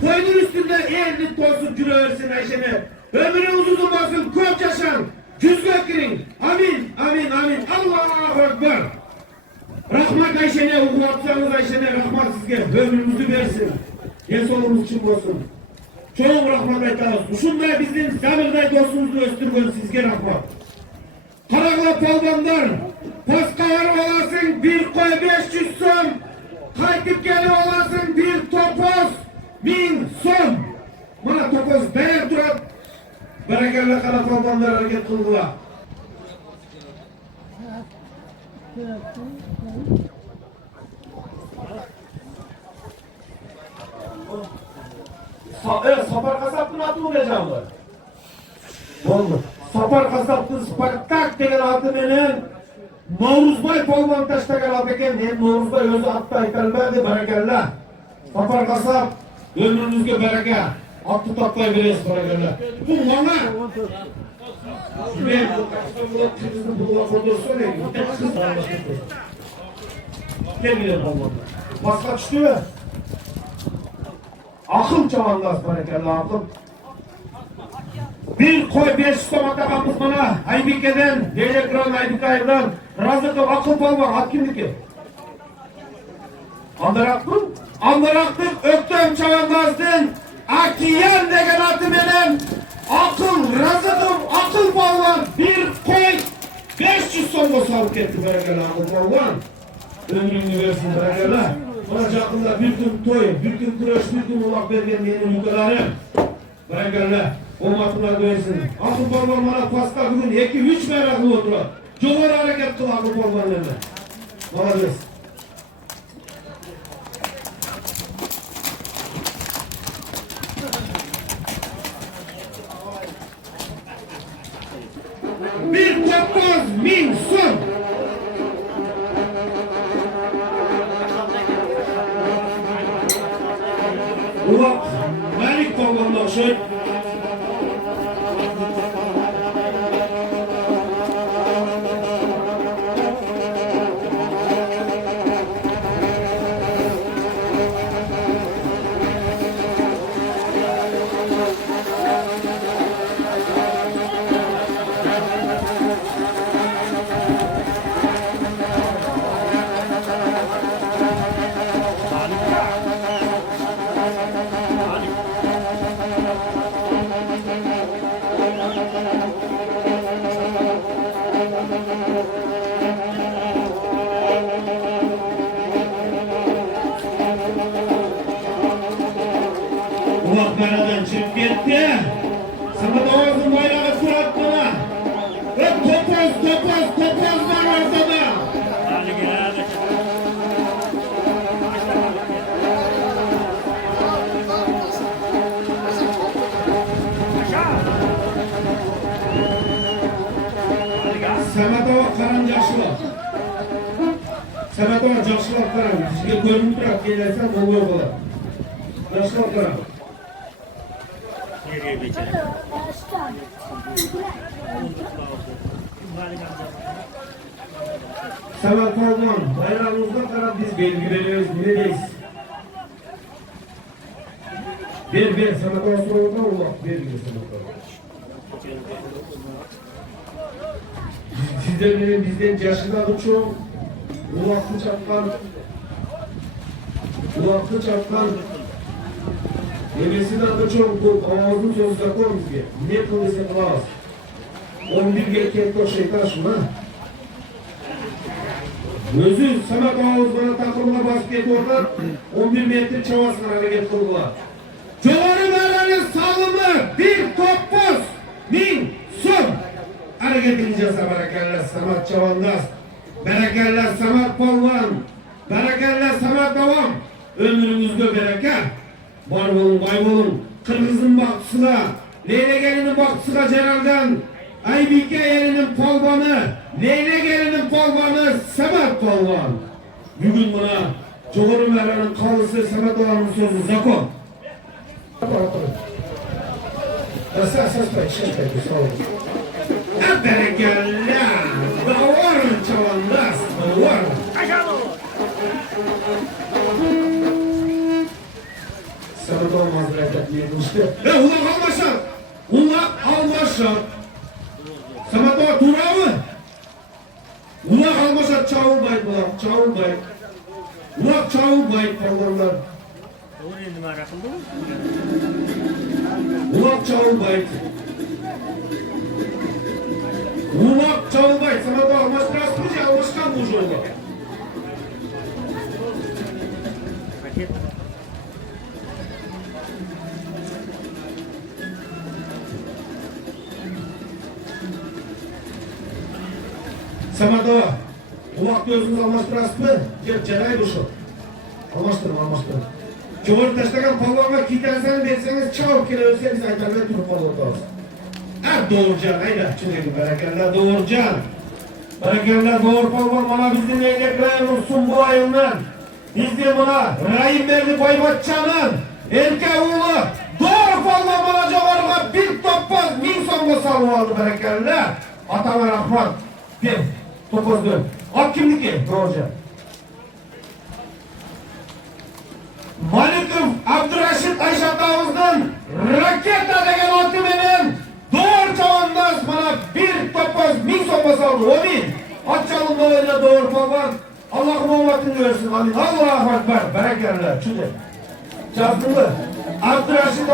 koyunun üstünde eğilip tolsun kilo versin Ayşe'ne. Ömrün uzun olsun, çok yaşan. Yüz göklerin. Amin, amin, amin. Allahu Ekber. Rahmet Ayşe'ne, ukuvvatsanız Ayşe'ne, rahmet sizge. Ömrümüzü versin. En solumuz için olsun. Çok rahmet aytağız. Şunday bizim sabırday dostumuzu östürgün sizge rahmet. Karagla palbanlar, paskağır olasın, bir koy 500 son. Kaytıp geli olasın, bir topoz 1000 son. Bana topoz beğen durat. Berekerle kara palbanlar hareket kıldılar. Evet, Sapar Kasap'ın adı mı becamlı? Oldu. Sapar Kasap'ın Spartak degen adı benim Novruzbay Polman Taş'tagan adı eken hem Novruzbay özü attı aytalmadi berekerle. Sapar Kasap ömrünüzge bereke. Attı tatlay veririz berekerle. Bu bana ben bu kızını buluğa kodursa ne? Kız var. Gel gidelim Polman'da. Başka çıktı mı? Akıl çavanlas berekerle akıl. Bir koy 5 stomakta kalmış bana Aybike'den, Deylekran, Aybike Ayıp'dan Razık'ın akıl palma, at kimdiki? Andaraktın? Andaraktık, öktüm çavanlazdın Akiyen degen atı benim Akıl, Razık'ım, akıl palma bir koy 500 sonda sağlık etti berekerle akıl palma. Ömrünü versin berekerle. Bana yakında bir gün toy, bir gün kırış, bir gün ulak vergen yeni ülkeleri berekerle. O matımlar dönsün. Akıl palman bana pasta bugün 2-3 meraklı oturar. Çoğlar hareket kıl akıl palmanlarına. Malades. Bir topoz 1000 son. Ulak Melik palmanlar şey. Ulak beradan çıkıp gitti. Sana da ağzın bayrağı surat bana. Hep topoz var ortada. Samatova karan yaşlılar. Samatova yaşlılar karan. Sizge görünüp bırak gelirsen oluyor kadar. Yaşlılar karan. Samat Palman, bayrağımızda kadar biz belgi veriyoruz, neredeyiz? Bir, Samat Palman'da olmak, bir Samat Palman. Sizlerin bizden yaşında çok, ulaklı çapkan, Yemesi de çok bu ağzın sözü zakon ki ne kılırsa kılavuz. 11 geçken o şeytan şuna. Özü Samat ağız bana takımına basket oradan 11 metre çavasına hareket kıldılar. Çoğanın aranın sağlamı bir topoz 1000 son. Hareket edeceğiz berekerler Samat Çavandaz. Berekerler Samat Palvan. Berekerler Samat Davam. Ömrünüzde bereket. Var olun, bay olun. Kırgız'ın baktısına, Leyle gelinin baktısına Celal'den, Aybike elinin palvanı, Leyle gelinin palvanı, Samat Palvan. Bugün buna Çoğuru Mera'nın kalısı Samat Palvan'ın sözü zakon. Berekerler, davarın çavandas, davarın. Sana da olmaz bırakıp diyelim işte. Ulak almaşar. Ulak almaşar. Sana da durağı. Ulak almaşar çağılmayın ulak. Çağılmayın. Ulak çağılmayın palvanlar. Ulak çağılmayın. Ulak çağılmayın. Sana da almaş biraz kıcı almışkan bu jolda. Samada, ulak gözünüz almaştırasız mı? Ceray bu şu. Almaştırın. Çoğur taşlagan palvanga kitersen verseniz çabuk kere ölseniz aytarda turup palvanda olsun. Doğurcan, hayda. Çünkü berekerler doğurcan. Berekerler doğur palvan bana bizim eylekler olsun bu ayından. Bizde buna Rahim Berdi Baybatçan'ın erke oğlu doğru palvan bana cavarına bir topaz 1000 songa salma aldı berekerler. Atama rahmat. Bir topaz dön. At kimdiki? Doğurcan. Malikov Abdurashid Ayshatavuz'dan raketa degen atı menen doğru çavandaz bana bir topaz 1000 songa saldı. O bin. At çalımda öyle doğru palvan. Allah'ım ummatını versin. Amin. Allahu Ekber. Berekerler. Çünkü çarpılı. Abdurashid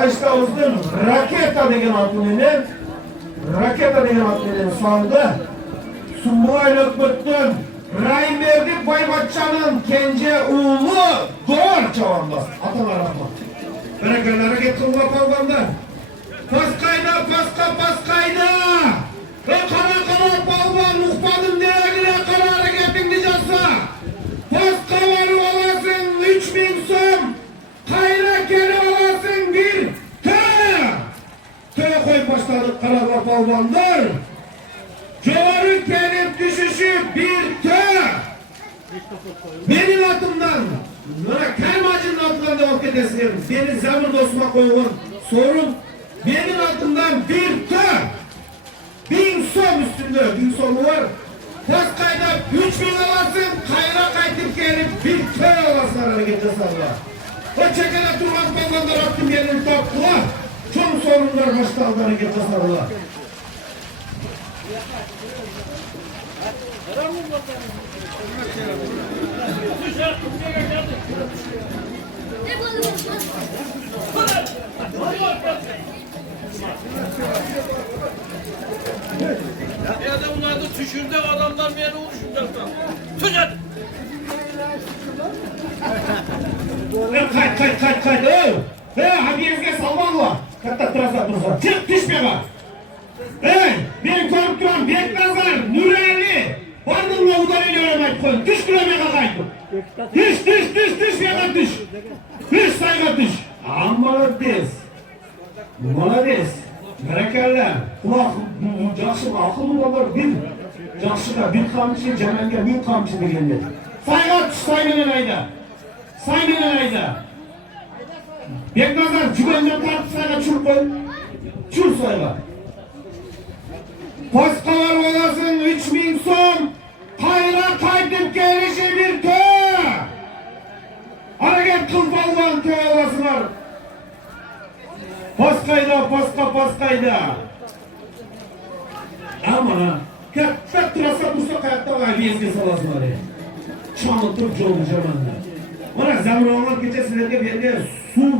Ayshatavuz'dan raketa degen atı menen sonunda Sumbrayla öpüttüm. Rahim Berdi Baybatçan'ın kence oğlu doğar çavanda. Atana rahmat. Berekerler hareket kılma palvanda. Paskayda. Ve kara palvan muhtadım değerine kara hareketin diyeceksa. Paska varı olasın 3000 som. Kayra kere olasın bir Töre koy başladık kara palvanlar. Covarı kelip düşüşü bir Benim atımdan Kelmacı'nın atından da vakit esin. Beni zamır dostuma koyun sorun. Benim atımdan bir 1000 som üstünde 1000 somu var. Paskayda 3000 olasın. Kayra kaytıp gelip bir olasın harekete salla. O çekene durmaz ballanlar attım yerini taptılar. Çok sorunlar başta harekete salla. Ya da bunlar da tüşürdü adamlar bir yere uğraşacaklar. Tüşür! Kayt. Habiyizge salman var. Katta dursa. Çık düşme bak. Ben korkup duran Beknazar, Nureli. Vardınla udar ediyorum ayıp. Düş kilometre kaydım. Düş yana düş. Düş sayga düş. Молодец. Berekerler. Kulak жақсы ақылы болар bir. Жақсыға bir қамшы, жаманға 1000 қамшы дегенде. Сайға түш сайменен айда. Beknazar жүгеннен тартып сайға çürüp koy. Çür sayға. Paskalar olasın 3000 som. Kayra kaytıp gelişi bir Hareket kıl balvan olasınlar. Paskayda. Ama katta turasa dursa kayatta var bir ezgi salasınlar ya. Çamıtır çoğu zamanda. Ona zamroğlar geçesinde bir su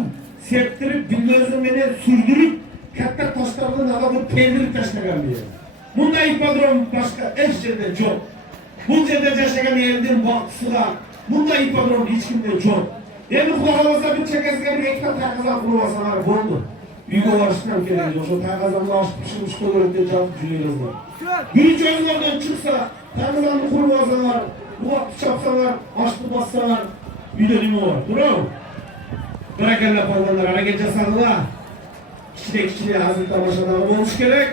septirip bilmezdim beni sürdürüp katta taşlardan alıp peynir taşlayan bir yer. Bunda ipodrom başka eş yerde çok. Bu yerde yaşayan yerden baksıda bunda ipodrom hiç kimde çok. Yani kulağımızda bir çekesine bir ekran takızan kulağımızda buldu. Büyük olarışından geldi. O takızanla açıp pişirmiş koyuyordu canlı cüyelezler. Bir cüyelezlerden çıksa takızanlı kulağımızda kulak çapsalar, açtı bassalar yüdelimi var. Durun. Berekerler palvanlar hareket yasanlar. Kişide hazır tamaşaları olmuş gerek.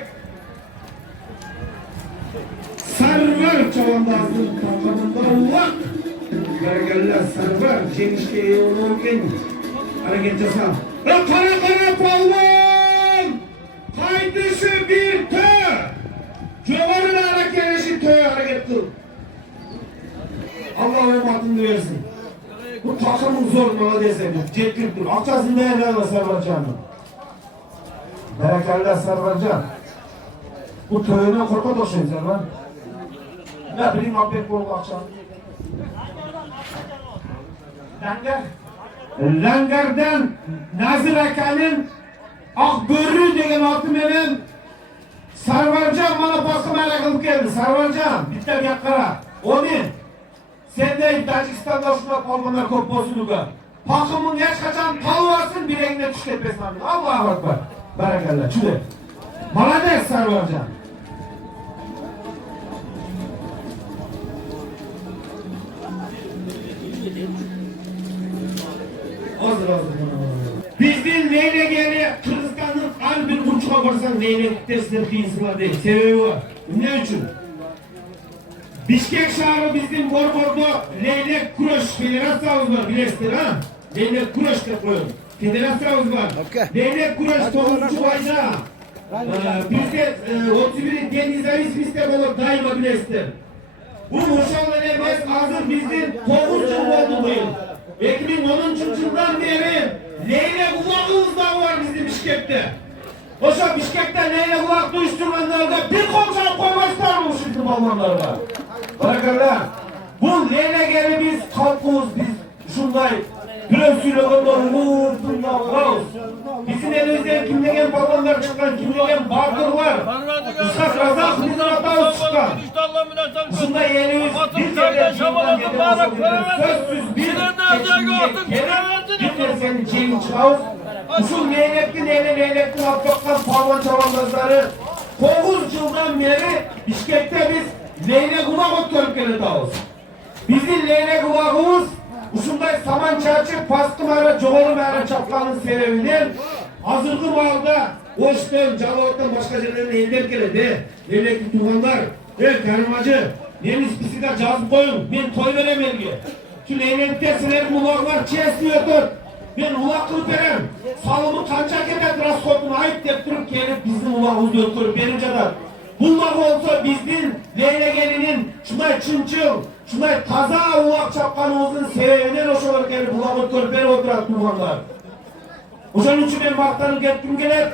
Sarvar çavandazın takamında ulak. Berekerler sarvar. Cenişke iyi olurken hareket yasan. Kara palvan! Kaydışı bir Covarın hareket kıl. Allah ummatını versin. Bu takımın zorluğuna deseniz, cekliptir. Akçasını değerlenme Servarcan'ın. Berekerler Servarcan. Bu töyüne korku doşuyun Servar. Ne bileyim Abbek Bolu akşam. Langer. Langer'den Nazır Akan'ın Akbörrü degen atı benim Servarcan bana bakım kılıp geldi. Servarcan, bitti bir yakara. Onu sen de Tacikistan'da şuna kolmanlar köp bolsun uga. Pakımın hiç kaçan talvasın bir rengine tüketmesin abi. Allah'a akbar. Barakallah. Çüde. Malades Servarcan. Hazır. Bizden LNG'li Kırgızistan'ın her bir burçuğa varsan LNG testleri kıyısılar değil. Sebebi var. Ne için? Bişkek şehri bizim Borbor'da Leylek Kuroş Federasyonumuz var bilesizler ha? Leylek Kuroş da koyun. Federasyonumuz var. Leylek Kuroş 9. ayda bizde 31'i denizler ismistek olur daima bilesizler. Bu Muşal'ın emez hazır bizim 9. yıl oldu bu yıl. 2010. yıldan beri Leylek Ulağımız da var bizim Bişkek'te. Oşa Bişkek'te Leylek Ulak duyuşturmanlarda bir komşan koymazlar mı bu şimdi balmanlarda? Barakallah. Bu LNG'li biz kalkıyoruz biz şunday. Grösüyle ondan dünya varız. Bizim elimizden kimdegen balonlar çıkan, kimdegen bardırlar. Işak Razak bizim hatamız çıkan. Şunda yenimiz bir yerden şundan sözsüz bir çeşitliğe gelip bir senin çeyin çıkağız. Usul leylekli haftaktan balon çavandazları 9 yıldan beri Bişkek'te biz Leylek Ulak ötkörüp gelediğimiz. Bizim Leylek Ulak'ımız usunday saman çarçı paskımara çoğulu mağara çaplanın sebebinden hazırgı bağda Oş'tan, Calavot'tan başka yerlerine elder geledi. Leylekli tuğanlar, karımacı, deniz pisi de cazı koyun, ben toy verem elge. Şu leylekte silerim ulaklar çiğesliyordur. Ben ulak kılıp verem. Salımı kançak eder, raskotunu ayıp deyip durup gelip bizim ulakımızı ötkörüp benim kadar. Bunlar olsa bizden LNG'nin şunday çınçıl, şunday taza ulak çapkanımızın sebebinden oşalar gelip ulağımı körperi oturak durmanlar. Oşanın için ben vaktanı gettim gelip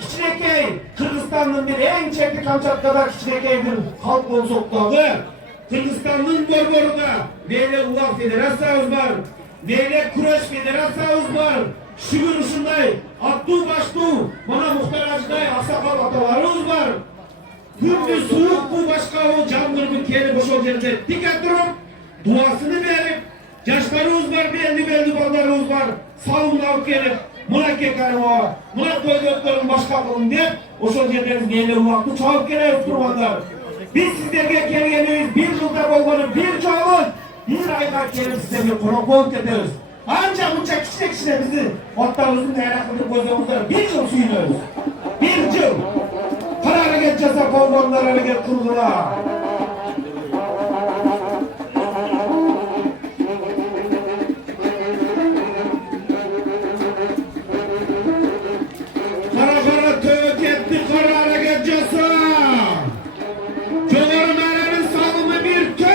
Kiçinekey, Kırgızistan'ın bir en çekli Kamçatka'da Kiçinekey bir halk olsoktağı. Kırgızistan'ın Borbor'da Leylek Ulak Federasyonumuz var. Leylek Kuroş Federasyonumuz var. Şükür uşunday, attu baştu, bana muhtar acıday, asakal atalarımız var. Gündüz soğuk bu başka o camlarımın kere boş olacağında dikkat durup duasını verip yaşlarımız var, belli ballarımız var. Salımını alıp gelip Munakke karıma, Munakke göklerin başka kılın deyip o sözleriniz neyle ulaştı çalıp gelip durmanlar. Biz sizlerge gelgeniyiz, bir yılda olmanı bir çoğalın, bir ayda gelip size bir konukol ederiz. Ancak bunca kişine bizi otlarımızın değerli gözümüzden bir yıl suyunuyoruz. Bir yıl. Para hareket ceza kolmanlar hareket kıldılar. Kara tövk etti kara hareket ceza. Çoğarım erenin salımı bir tö.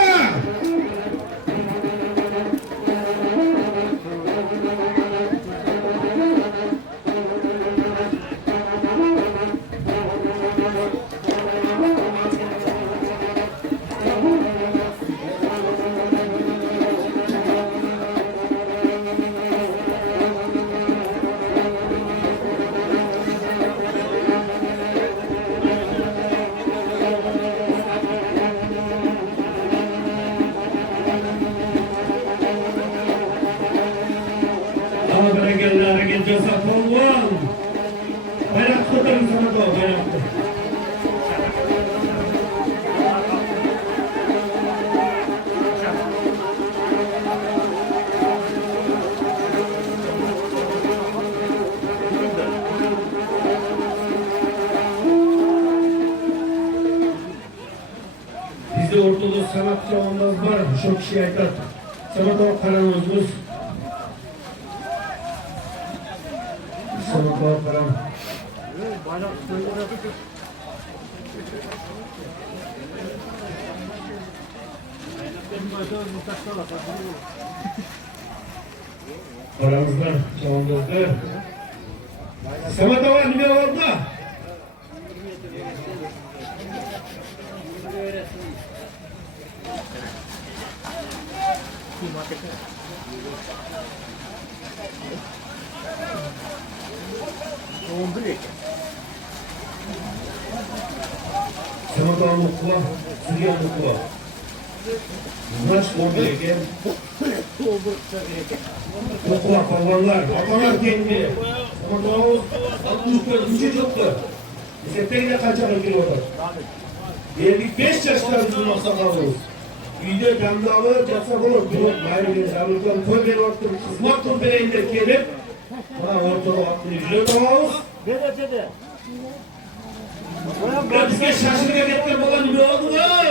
Hareket ceza polvan. Bayrak tutarım sana da bayrak. Bizde Ortodoks sanat çağımız var. Çok kişi aytar. Sanat o karanımız. Sanat o karan. Bayrak Aramızda çoğunlukta. Samata var ne oldu? Samata mutlu, Suriye mutlu. Maç orada Okula kalvanlar, atalar kendi. Ama o 64. çıktı. Bize tek de kaçak ökül olur. 55 yaşlar bizim aksakalıyız. Üyde canlı yapsak olur. Gayrı bir zarurdan koy beni ortalık. Kızmak kıl beni ender kelip. Bana ortalık aklını ücret alalım. Ya bizge şaşırık hareketler olan ne oldu lan?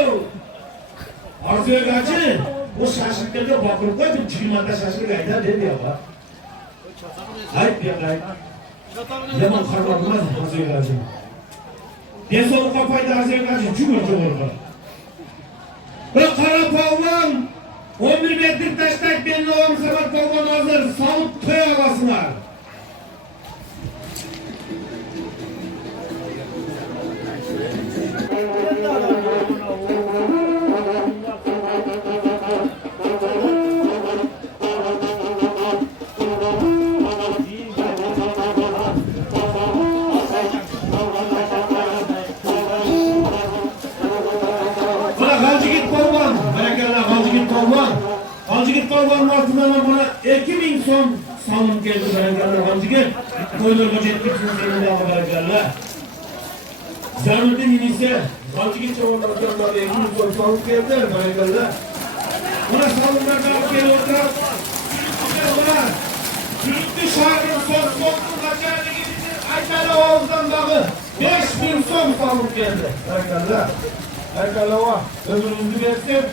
Arzuya kaçın. O şaşırıklarda bakırıp koydum. Çıkılmada şaşırık ayda dedi ya bak. Hayır bir hayır. Yaman karmadımaz Arzuya kaçın. Ben sonu kafaydı Arzuya kaçın. Çukur çukurlar. Ve kara pavlan 11 metre taştak belli olan sefer pavlan hazır. Salıp köy havasına. Hancıgit Kalvan'ın altından bana 2000 son salım geldi berengerler Hancıgit. Koyulur mücetliksin senin de ama berengerler. Zermürdün iniyse Hancıgit çoğunlardan bana 2000 son salım geldi berengerler. Buna salımlar kalıp geliyorlar. Bana Türk'lü şarkının son kaçarını gibidir. Aytalı Oğuz'dan bağı 5000 son salım geldi berengerler. Berengerler var. Ömrünüzü versin.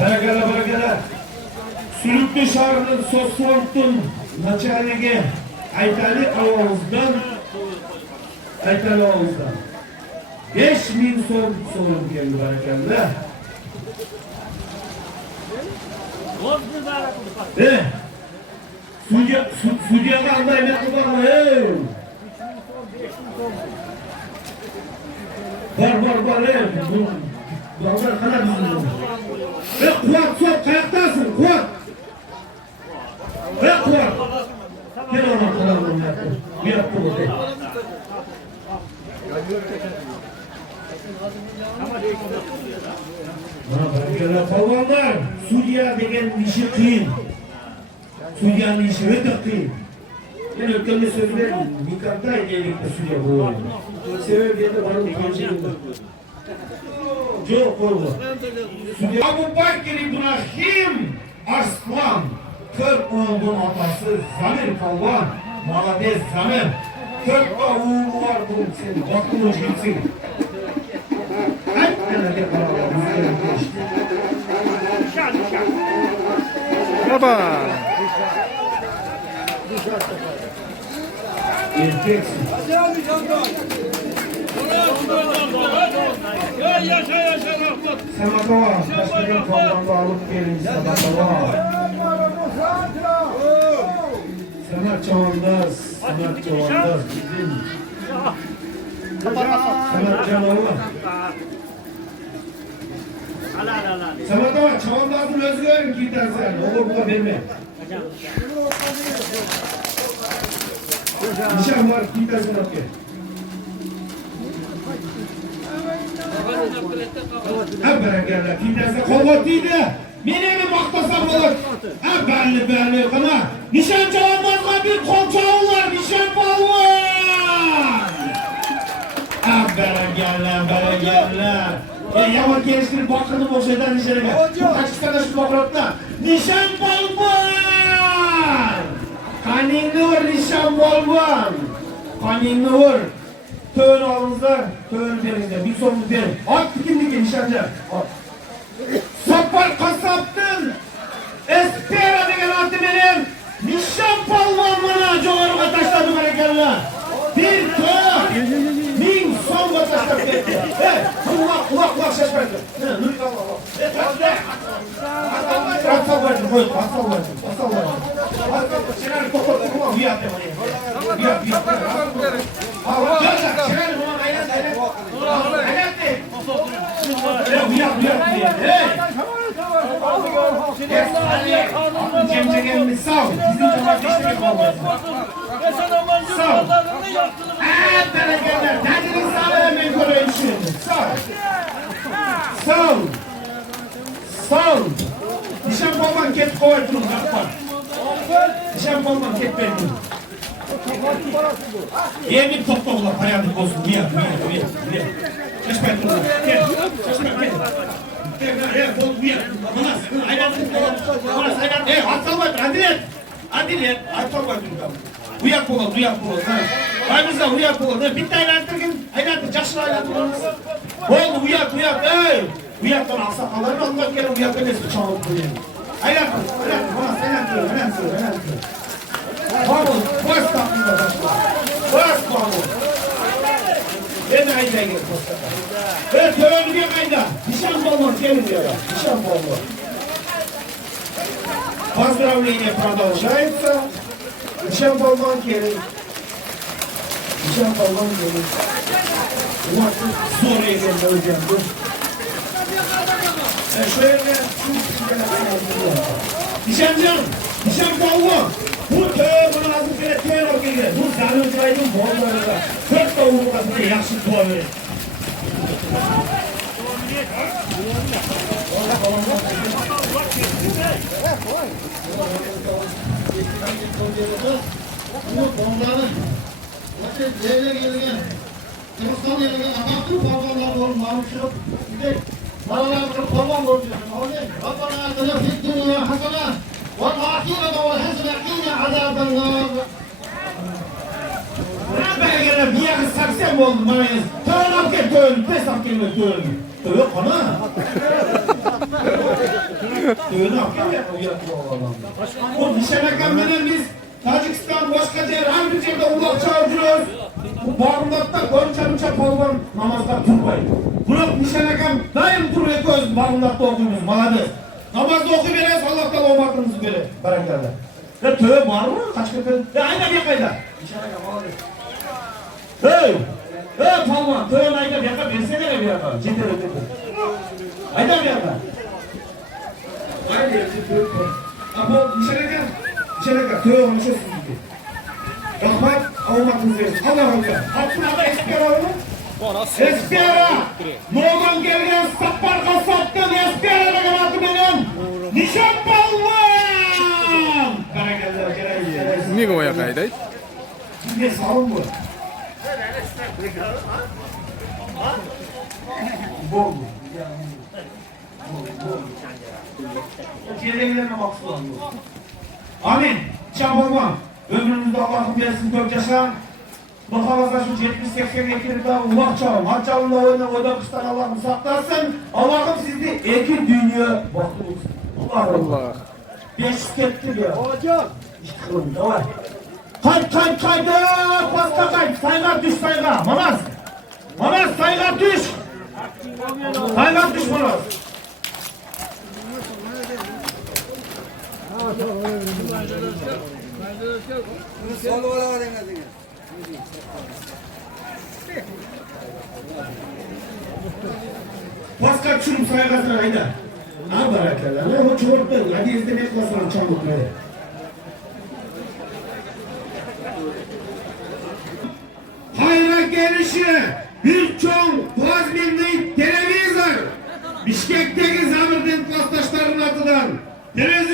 Barakala. Sülüklü şarının sosrontun naçarlige Aytalı Oğuz'dan 5000 sorun geldi barakala. Sudiyaga anda emek kullanma. Var. Yollar kadar bizim. Ve kuat sok kayaktasın kuat. Ve kuat. Gel ona kadar bunu yaptı. Bir yaptı bu değil. Pavallar Suriye degen işi kıyın. Suriye'nin işi öte kıyın. Ben ötümde söz verdim. Nikahda iyilikte Suriye bu oyunu. Sebebi de bana utançlıydı. Çok oldu. Abu Bakr İbrahim Arslan 40 oğlun atası Zamir Kalvan Malades Zamir 40 oğlu var bunun senin bakımı gitsin. Hep neler yapalım. Baba. Erkeksin. Yaşa Rahmat. Samatova, başkanın kavramda alıp gelin Samatova. Sanat çağındaz bizim. Sanat canavar. Samatova, çağındazın özgürüm ki dersen, olur mu verme. Nişan var, ki dersen atıyor. Hep berengerler, kimdense kovotiydi. Mene mi bakmasam olur? Hep belli ama nişan çalınmazla bir kolçağın var, nişan balvan. Hep berengerler. Yaman geliştirip bakırını boş eden nişanıma. Çok açıkçada şu bakırıkta. Nişan balvan. Kanini vur nişan balvan. Kanini vur. Tön ağınızda, tön derinizde, bir sorumuz verin. At kimlik nişancı. Sapar kasaptın. Espera degen atı benim. Nişan palvanlığına çoğarıma taşladım hareketler. Bir tön. Min son taşladım. Kulak şaşırdı. Kaç parça? Ne? Nur Allah. Asal var. Koy. Asal var. Asal var. Şener topla. Bu yap ya. Yap. Allah. Şener bunu aynen. Aynen de. Bu yap. Hey. Cemce'nin misal. Bizim cemaatleşmek olmaz. Sağ ol. Bereketler. Tadını sağlayın ben göreyim şimdi. Sağ ol. Nişan bolman ket koy durun. Nişan bolman ket ben durun. Yemin topla ulan hayatlık olsun. Niye? Kaç ben durun. Gel. Gel. Bol bu yer. Manas. Hayatlık olsun. Manas hayatlık. Hatta var. Adilet. Hatta var durun. Uyak bola. Bayımızda uyak bola. Bitti aylanttırgın. Aylanttır. Caşın aylanttır. Oldu uyak. Ey. Uyaktan aksakallarını Allah kere uyaktan eski çağırıp koyayım. Aylanttır. Aylanttır. Vamos. Bas tatlıyla başla. Bas vamos. Ben de ayda gel. Evet. Törenli bir ayda. Nişan bolmaz. Gelin ya. Nişan bolmaz. Поздравление продолжается. Нişan bolman gelin. Ulan zor eğlendi hocam. Şöyle nişan bolman. Bu tövbe lazım kere tövbe geldi. Bu zanıcaydım bollarında. Dört tavuğu kasında yaxşı dua verin. Bu bombaları devre gelirken Kırgızistan gelirken anlattım bombalar olmamış yok. Bir de paralar bomba oluyorsun. Rabbana atina fid dunya hasene vel ahirete ve hasene qina azabennar. Rabbana gelen bir yakın saksem oldu mayınız. Tövbe ke tövbe. Pes akıllı tövbe. Tövbe kana. Tövbe akıllı yapıyor adam. Bu nişanakan benen biz Tacikistan başka yer hangi yerde ulak çağırıyoruz? Bu barınakta konça palvan namazda durmayın. Bunu nişanakan daim duruyor göz barınakta okuyunuz malades. Namazda okuyunuz Allah'tan olmadığınızı böyle bereketle. Ya tövbe var mı? Kaç köpek? Ya aynen yapayla. Nişanakan malades. Hey palvan tövbe aynen yaka versene bir yaka. Ciddi. Aynen bir yaka. Aynen tövbe. Ama nişanakan tövbe olmuşuz gibi. Rahmat olmadığınızı verin. Allah. Altına da espera olun. Espera. No'dan gelgen sapar kasaptan espera da kanatı benim. Nişan palvan. Karageller kereydi. Niye o yakaydı? Ne sağım bu? Bol. Cerelerine baksana. Amin. Nişan palvan. Ömrünüzde Allah'ın versin çok yaşam. Bakalasa şu 70-80 getirip daha ulak çağım. Haçalında oyna kıştan Allah'ım saklasın. Allah'ım sizi iki dünya bakınız. Allah. 500 kettir ya. Hocam. İşte var. Kaydı. Pasta kaydı. Saygar düş saygar. Manas saygar düş. Saygar düş Manas. Paska çürüm saygasına ayda. Ne barakallah. Ne o çoğurttan. Hadi izlemek basın çabukları. Hayra gelişi birçok plazminli televizör. Bişkek'teki Zamirdin klastaşlarının adıdan. Televizör